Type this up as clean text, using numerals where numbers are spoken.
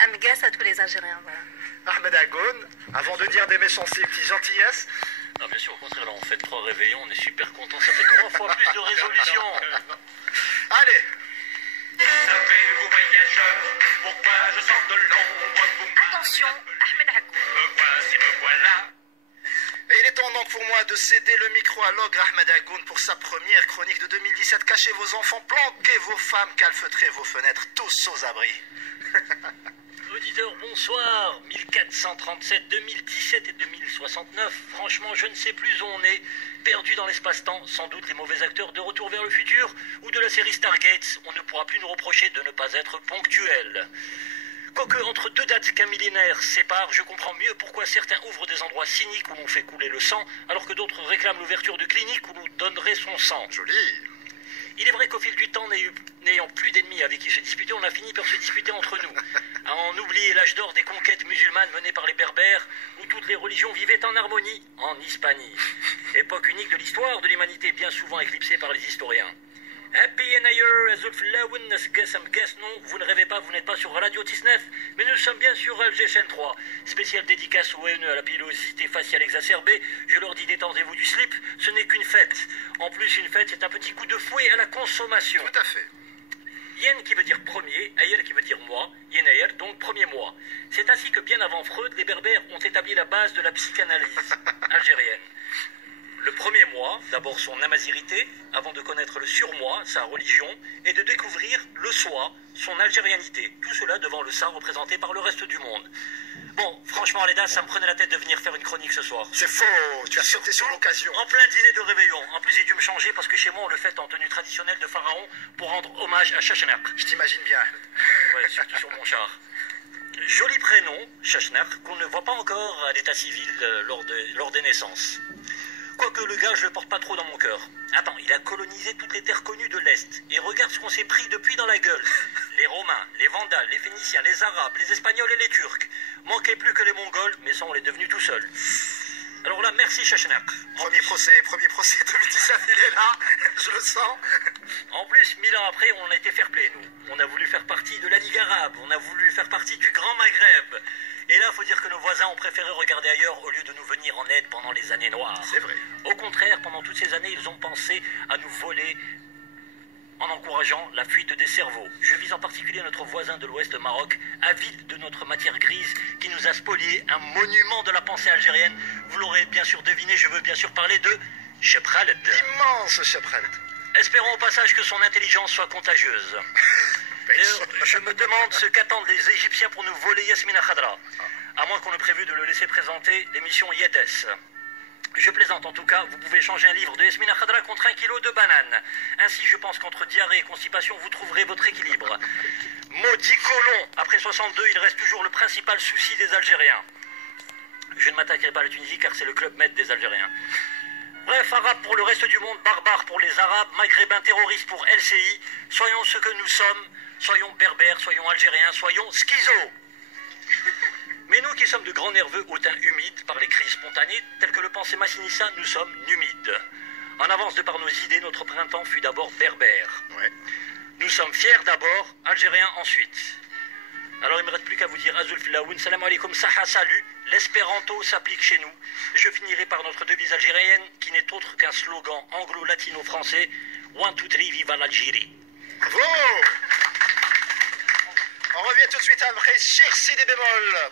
Amgas à tous les Algériens, voilà. Ahmed Agoun, avant de dire des méchancetés, petites gentillesses. Non, bien sûr, au contraire, là, on fait 3 réveillons, on est super contents, ça fait 3 fois plus de résolutions. Allez. Savez-vous, voyageurs, pourquoi je sors de l'ombre? Attention, Ahmed Agoun. Me voici, me voilà. Et il est temps donc pour moi de céder le micro à l'ogre Ahmed Agoun pour sa première chronique de 2017. Cachez vos enfants, planquez vos femmes, calfeutrez vos fenêtres, tous aux abris. Auditeurs, bonsoir. 1437, 2017 et 2069. Franchement, je ne sais plus où on est. Perdu dans l'espace-temps, sans doute les mauvais acteurs de Retour vers le futur ou de la série Stargate. On ne pourra plus nous reprocher de ne pas être ponctuel. Quoique, entre deux dates qu'un millénaire sépare, je comprends mieux pourquoi certains ouvrent des endroits cyniques où l'on fait couler le sang, alors que d'autres réclament l'ouverture de cliniques où l'on donnerait son sang. Joli. Il est vrai qu'au fil du temps, n'ayant plus d'ennemis avec qui se disputer, on a fini par se disputer entre nous. À en oublier l'âge d'or des conquêtes musulmanes menées par les Berbères, où toutes les religions vivaient en harmonie, en Hispanie. Époque unique de l'histoire de l'humanité, bien souvent éclipsée par les historiens. Happy Year, non, vous ne rêvez pas, vous n'êtes pas sur Radio Tisnef, mais nous sommes bien sur Alger Chaîne 3. Spéciale dédicace aux haineux à la pilosité faciale exacerbée. Je leur dis détendez-vous du slip, ce n'est qu'une fête. En plus, une fête, c'est un petit coup de fouet à la consommation. Tout à fait. Yen qui veut dire premier, Ayer qui veut dire mois, Yen Ayer donc premier mois. C'est ainsi que bien avant Freud, les Berbères ont établi la base de la psychanalyse algérienne. Le premier mois, d'abord son amazirité, avant de connaître le surmoi, sa religion, et de découvrir le soi, son algérianité. Tout cela devant le ça représenté par le reste du monde. Bon, franchement, Aleda, ça me prenait la tête de venir faire une chronique ce soir. C'est faux, tu as sauté sur l'occasion. En plein dîner de réveillon. En plus, j'ai dû me changer parce que chez moi, on le fait en tenue traditionnelle de pharaon pour rendre hommage à Chachnak. Je t'imagine bien. Ouais, surtout sur mon char. Joli prénom, Chachnak, qu'on ne voit pas encore à l'état civil lors des naissances. Quoique le gars, je le porte pas trop dans mon cœur. Attends, il a colonisé toutes les terres connues de l'Est. Et regarde ce qu'on s'est pris depuis dans la gueule. Les Romains, les Vandales, les Phéniciens, les Arabes, les Espagnols et les Turcs. Manquait plus que les Mongols, mais ça on l'est devenu tout seul. Alors là, merci Chachnak. Premier procès 2017, il est là, je le sens. En plus, 1000 ans après, on a été fair-play, nous. On a voulu faire partie de la Ligue arabe, on a voulu faire partie du Grand Maghreb. Et là, faut dire que nos voisins ont préféré regarder ailleurs au lieu de nous venir en aide pendant les années noires. C'est vrai. Au contraire, pendant toutes ces années, ils ont pensé à nous voler en encourageant la fuite des cerveaux. Je vise en particulier notre voisin de l'Ouest, Maroc, avide de notre matière grise, qui nous a spolié un monument de la pensée algérienne. Vous l'aurez bien sûr deviné, je veux bien sûr parler de Cheb Khaled. Immense Cheb Khaled. Espérons au passage que son intelligence soit contagieuse. D'ailleurs, je me demande ce qu'attendent les Égyptiens pour nous voler Yasmina Khadra. À moins qu'on ait prévu de le laisser présenter l'émission Yedes. Je plaisante en tout cas, vous pouvez changer un livre de Yasmina Khadra contre 1 kilo de bananes. Ainsi, je pense qu'entre diarrhée et constipation, vous trouverez votre équilibre. Maudit colon, après 62, il reste toujours le principal souci des Algériens. Je ne m'attaquerai pas à la Tunisie car c'est le club maître des Algériens. Bref, arabe pour le reste du monde, barbare pour les Arabes, maghrébins terroristes pour LCI. Soyons ce que nous sommes, soyons berbères, soyons algériens, soyons schizo. Mais nous qui sommes de grands nerveux au teint humide par les crises spontanées, tels que le pensait Massinissa, nous sommes numides. En avance de par nos idées, notre printemps fut d'abord berbère. Ouais. Nous sommes fiers d'abord, algériens ensuite. Alors il ne me reste plus qu'à vous dire Azul Filaoun, salam alaikum, saha, salut. L'espéranto s'applique chez nous. Et je finirai par notre devise algérienne, qui n'est autre qu'un slogan anglo-latino-français. 1, 2, 3, viva l'Algérie. Bravo. On revient tout de suite après Chir, si des bémols.